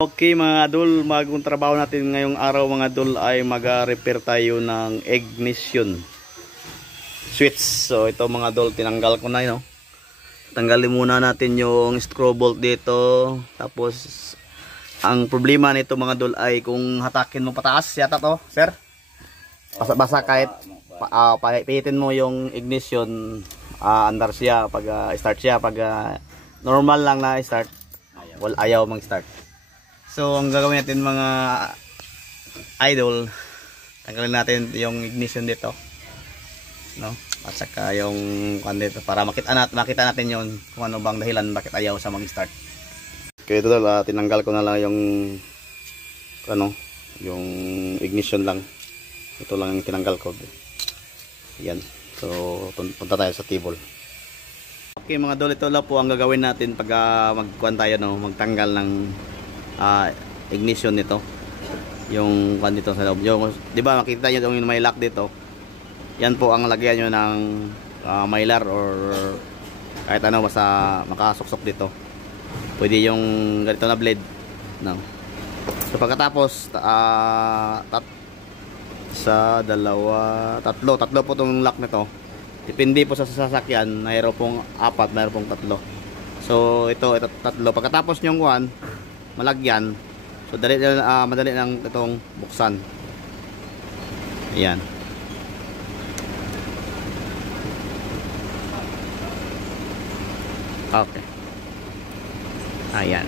Okay mga idol, magong trabaho natin ngayong araw mga idol ay mag-repair tayo ng ignition switch. So ito mga idol, tinanggal ko na yun. Tanggalin muna natin yung screw bolt dito. Tapos ang problema nito mga idol ay kung hatakin mo pataas yata to, sir. Basa kahit pihitin mo yung ignition, andar siya pag start siya. Pag normal lang na start, ayaw mag-start. So ang gagawin natin mga idol, tanggalin natin yung ignition dito, no? At saka yung dito para makita natin yon kung ano bang dahilan bakit ayaw sa mag-start. Okay, ito tinanggal ko na lang yung yung ignition lang. Ito lang yung tinanggal ko. Yan. So punta tayo sa table. Okay mga idol, ito lang po ang gagawin natin pag magkuhan tayo, no, magtanggal ng ignition nito, yung kan dito sa loob. Yung, di ba makita niyo yung may lock dito, yan po ang lagyan nyo ng mylar or kahit ano basta makasuksok dito. Pwede yung ganito na blade, no? So pagkatapos tatlo po itong lock nito. Depende po sa sasakyan, mayroon pong 4, mayroon pong 3. So ito tatlo. Pagkatapos yung kuhan malagyan, so madali lang itong buksan. Ayan. Okay. Ayan.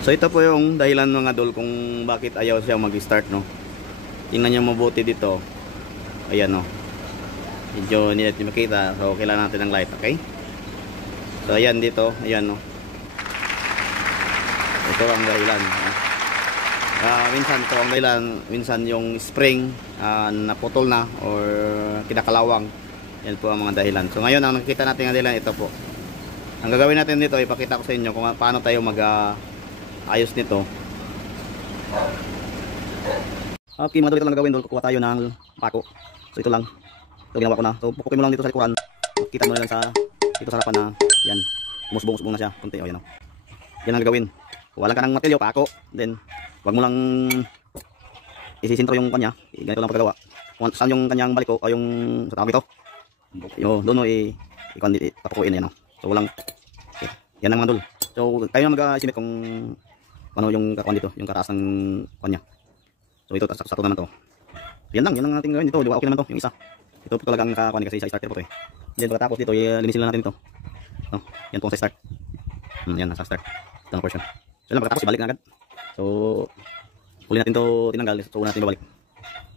So ito po yung dahilan mga idol kung bakit ayaw siya mag-start, no. Tingnan niyo mabuti dito. Ayan, no. Medyo hindi natin makita, so kailangan natin ng light, okay? So ayan dito, ayan, no. Ito ang dahilan. Minsan ito ang dahilan, minsan yung spring naputol na or kinakalawang. Yan po ang mga dahilan. So ngayon ang nakikita natin ang dahilan, ito po. Ang gagawin natin dito, ipakita ko sa inyo kung paano tayo ayos nito. Okay mga idol, ito lang gagawin. Kukuha tayo ng pako. So ito lang. Ito ginawa ko na. So pupukin mo lang dito sa likuran. Makita mo na lang dito sa harapan na yan. Umusbong na siya. Kunti. O yan, o. Yan ang gagawin. Wala ka ng matilyo, pako. Then wag mo lang isisintro yung kanya. Ganito lang pagkagawa. Kung saan yung kanyang balik ko o yung sa tawag ito, yung doon o papukuin na yan, o. So walang okay. Yan ang mga dul. So tayo na mag-estimate kung ano yung kakuan dito, yung kataas ng kanya. So ito sakto naman to. Yan lang ang ating gawin dito. Okay naman to, yung isa. Ito po talagang nakakuan kasi sa starter po to eh. Then pagkatapos dito, linisin lang natin ito. No, yan po ang sa start. Yan nasa start. Ito ang portion. So lang pagkatapos ibalik na agad. So huli natin to tinanggal, so una natin babalik.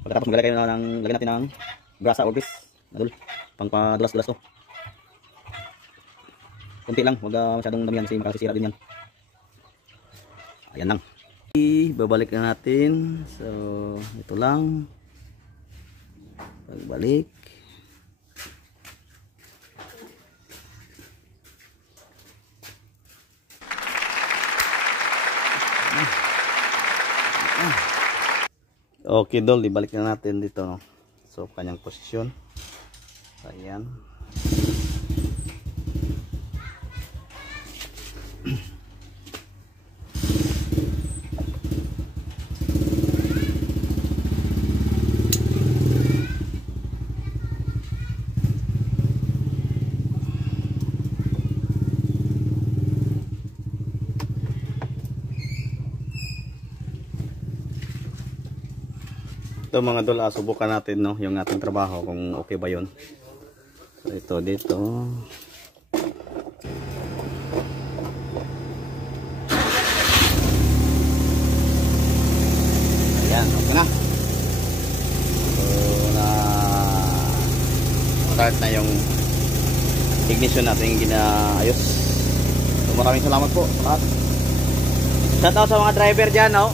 Pagkatapos lagyan natin ng grasa or grease, adol. Pang padulas-dulas to. Kunti lang, wag masyadong damihan kasi makasisira din yan. Ayan lang. Babalik na natin. So ito lang. Pagbalik. Okay dol, ibalik na natin dito, no? So kanyang posisyon. Ayan. Ito mga idol, subukan natin, no, yung ating trabaho kung okay ba yun. So ito dito. Ayan, okay na. So start na yung ignition natin ginaayos. So maraming salamat po sa lahat. Shout out sa mga driver dyan, no?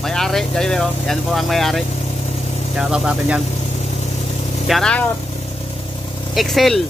May-ari, driver, oh. Yan po ang may-ari. Shout out natin yan. Shout out Excel.